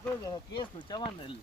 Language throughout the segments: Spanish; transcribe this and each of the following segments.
pues desde aquí escuchaban el...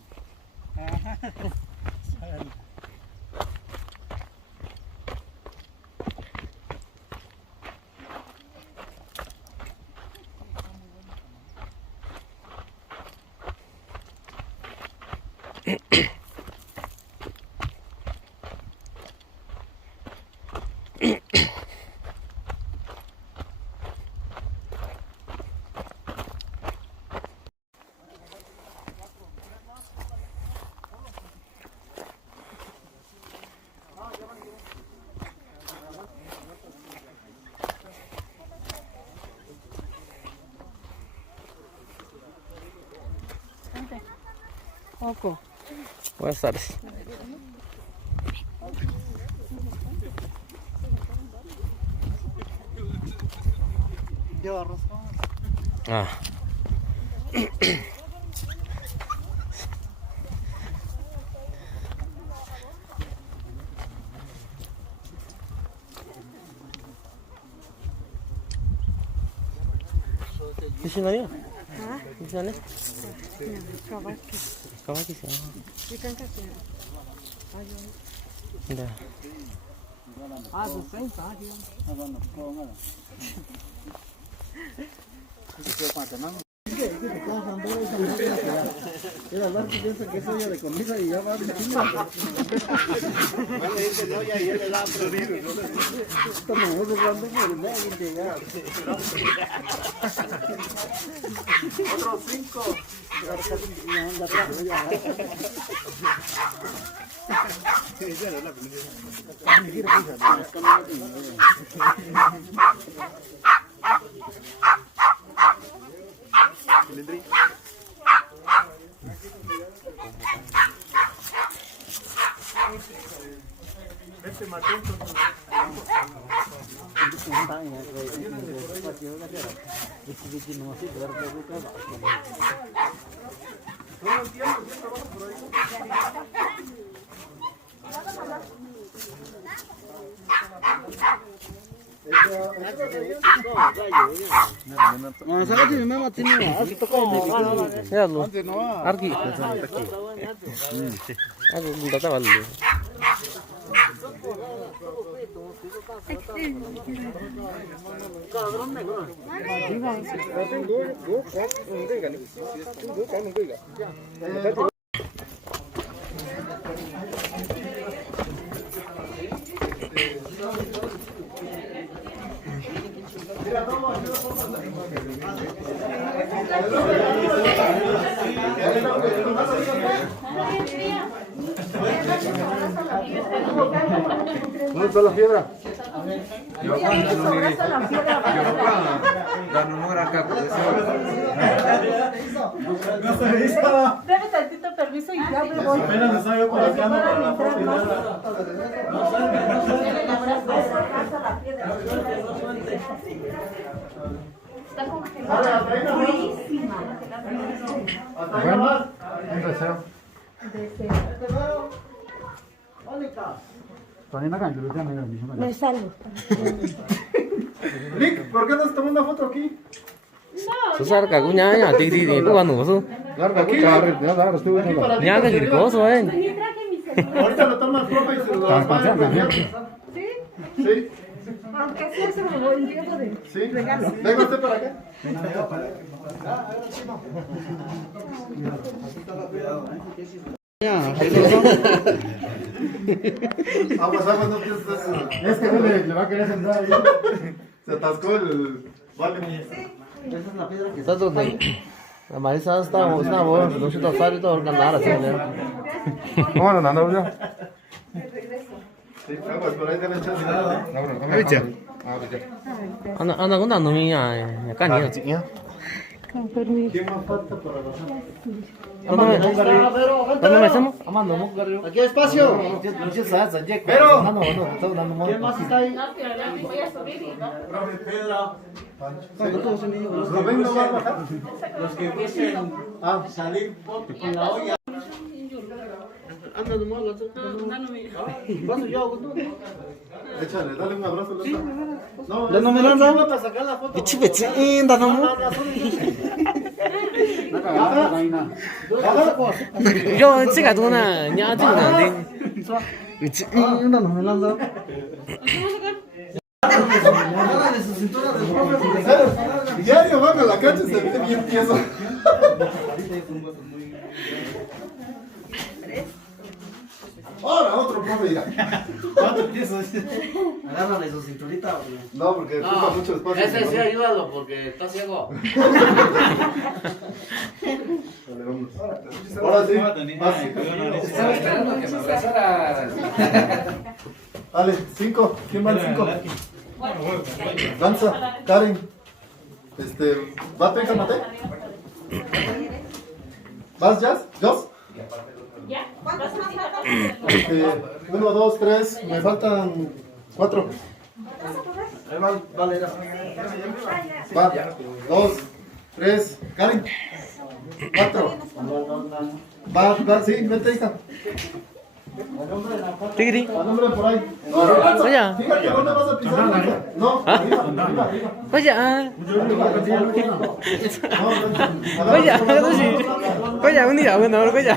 Oco. Buenas tardes. Lleva roscón. Ah. Di sini ya? Hah? Di sana? Kawaki. Kawaki sih. Ikan kaki. Ayo. Udah. Ah, pues 30 años. Ah, bueno, ¿cómo no? Era hablar que piensa que es olla de comida y ya va a decir. Vale, dice no, ya y él le da prioridad. Estamos hablando por el medio llegar. Otros 5. Este matento. Ya lu. Arki. Aku belum tahu lu. ¿Dónde está la piedra? Yo Dame tantito permiso y ya me voy. Apenas me estaba yo colocando para la foto y nada. Está congelada. Buenísima. ¿Hasta allá más? Me salgo. Nick, ¿por qué no se tomó una foto aquí? Susah kagunya ya di itu kan musuh. Aquí. Ya que griposo Ni traje mi celular. Ahorita lo toma el profe y se lo va a enviar. ¿Sí? Sí, Aunque sea se lo voy llevo de sí. Venga usted para acá. Aguas, aguas, no piensas eso. Es que no le va a querer sentar ahí. Se atascó el... Vale. Esa es la piedra que... Satu nih. Namanya saya tahu, saya tahu. Lu sudah tahu itu orang nara sih. ¿Cómo lo andamos ya? Sí, aguas, por ahí te le echas nada. Anak ko na numiya. Kan ya. Con permiso. ¿Qué más falta para pasar? Ano me samo? Aquí hay espacio. Pero, ¿quién más está ahí? Voy a subir y no. Rubén no va a bajar. Los que hubiesen salir con la olla. Anda nomás, paso yo, échale, dale un abrazo. No, Ya no me lanza. para sacar la foto. Ichi becin, dah nemu. Yo chica tú na nhã chứ là đi. Nó no me lanza. Diario van a la cancha y se ve bien tieso. Ahora otro profe ya. Agárrale su cinturita. No, porque ocupa mucho espacio. Ese sí ayúdalo porque está ciego. Dale, vamos. Ahora sí. Más. Estaba esperando que me abrazaras. Dale, 5. ¿Quién va al 5? Danza, Karen. ¿Va tu hija Mate? ¿Vas, Jazz? ¿Jos? ¿Ya? ¿Cuántos más faltan? 1, 2, 3. Me faltan 4. Vale, Va, 2, 3. Karen. 4. Va, sí, vete, hija. Tigri. Al nombre por ahí. No, Vaya. fíjate, ¿dónde vas a pisar? No, arriba. Vaya. No, Vaya, a저씨. Vaya, un día bueno, ahora vaya.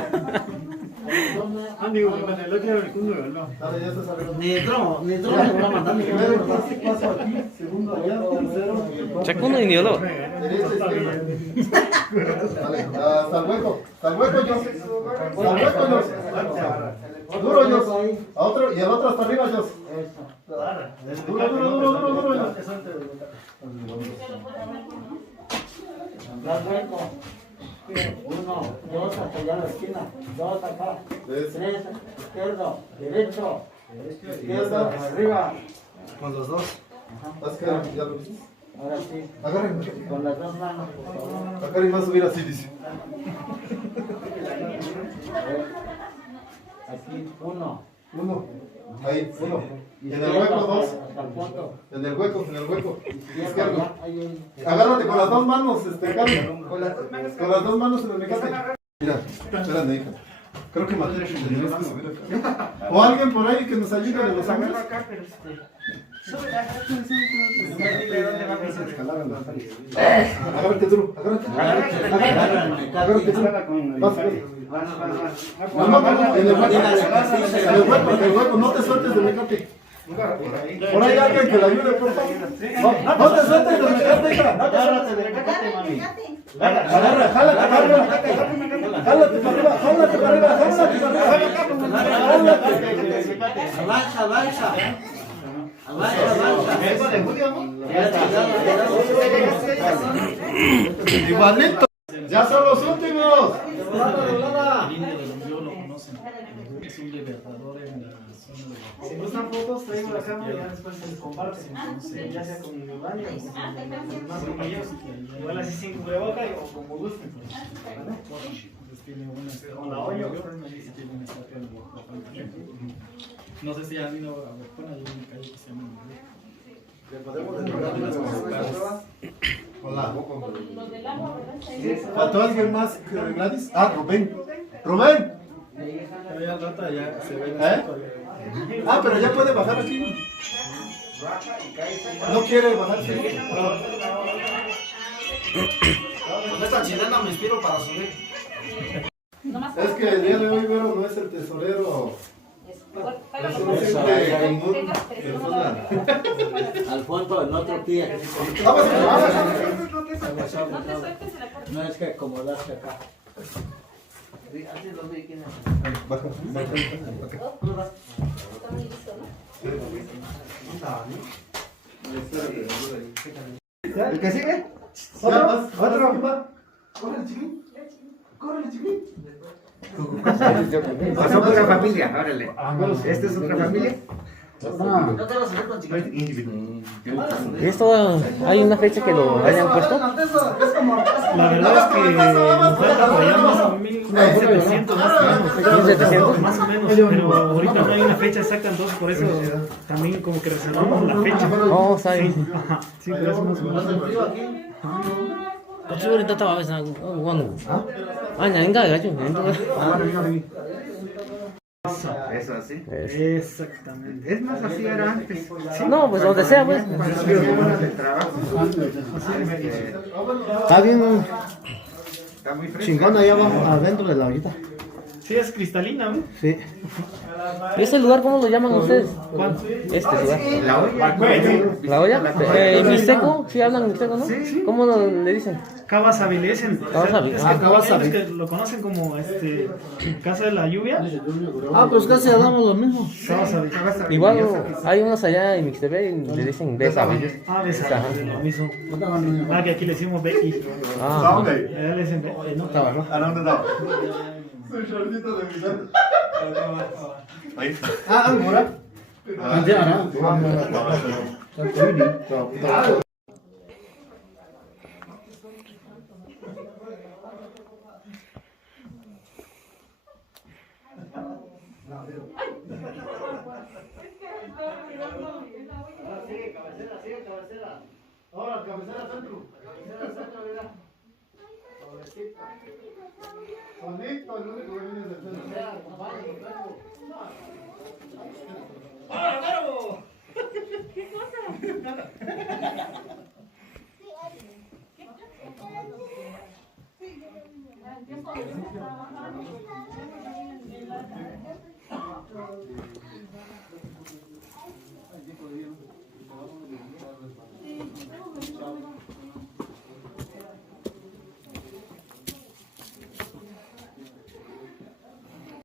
Dale, ya estás arriba. Ni droga me va a mandar mi Primero paso aquí, segundo allá, tercero y el cuarto. 자꾸는 이니어로. Derecha, izquierda. Dale, hasta el hueco yo. Hasta el hueco yo. Duro yo. A otro y el otro hasta arriba yo. Duro yo. Las hueco. 1, 2 hasta allá a la esquina. 2 acá. 3 izquierdo. Derecho. Izquierdo. Arriba. Con los dos. Haz que ya lo viste. Ahora sí. Agárrenme. Con las dos manos, por favor. Acá va a subir así, dice. A ver. Aquí 1. Uno. Ahí, uno. Y en el hueco dos. Hasta el fondo. En el hueco. Izquierdo. Izquierdo. Ahí. Agárrate con las dos manos, Carmen. Con las dos manos en el mecate. Mira, espérame, hija. Creo que Mateo tendrías que subir acá. O alguien por ahí que nos ayude de los hombres. Agárrate duro, agárrate duro. Vas, no, en el hueco, no te sueltes del mecate. Por ahí alguien que la ayude, por favor. No te sueltes del mecate, hija. Agárrate del mecate, mami. Agarra, jálate para arriba. Avanza. Igualito. Ya son los últimos. Es un libertador en la zona de... Si gustan fotos, traigo la cámara y ya después se les comparte. Ya sea con Giovanni o con más compañeros. Igual así sin cubreboca o como gusten. Entonces tiene una... Con la olla. Tiene una estatua en la pantalla. No sé si han ido a ver, bueno, hay una calle que se llama... Hola. ¿Faltó alguien más que Gladys? Ah, Rubén. Pero ya al rato ya se ve Ah, pero ya puede bajar aquí. No quiere bajarse. Con esta chilena me inspiro para subir. Es que el día de hoy Vero no es el tesorero. Es un simple común persona. Al fondo, en otro pie. Vamos. No es que acomodarse acá. Baja. ¿El que sigue? Otro. Córrele, chiquín. Pasó otra familia, órale. ¿Esta es otra familia? No te vas a subir con chiquito. ¿Y esto hay una fecha que lo hayan puesto? La verdad es que nos falta por allá más o menos 1700 ¿1700? más o menos, pero ahorita no hay una fecha exacta, entonces por eso también como que reservamos la fecha. Oh, sabe. Ajá, sí, por eso más o menos. 같이 우리 또 와서 하고 아니 아닌가 가지고 Eso así. Exactamente. Es más así era antes. No, pues donde sea, pues. Cuando hacíamos el trabajo. Está bien. Está muy fresco. Chingón allá abajo, adentro de la ollita. Sí, es cristalina, ¿no? Sí. ¿Y ese lugar cómo lo llaman ustedes? ¿Cuál? Este lugar. La olla. ¿La olla? Mixteco, sí hablan mixteco, ¿no? ¿Cómo le dicen? Cabasabi le dicen. Cabasabi. Es Ah, que Cabasabi. que lo conocen como Casa de la Lluvia. Ah, pues casi hablamos lo mismo. Cabasabi. Igual hay unos allá en Mixtepec y le dicen Besabi. Ah, de esa, lo mismo. Ah, que aquí le decimos Becky. Ah, Allá le dicen Becky, ¿no? ¿A dónde estaba? Su shortito de Milán. Ahí. Ah, ahora. Ahora, cabecera centro. Solito, el único que viene del centro.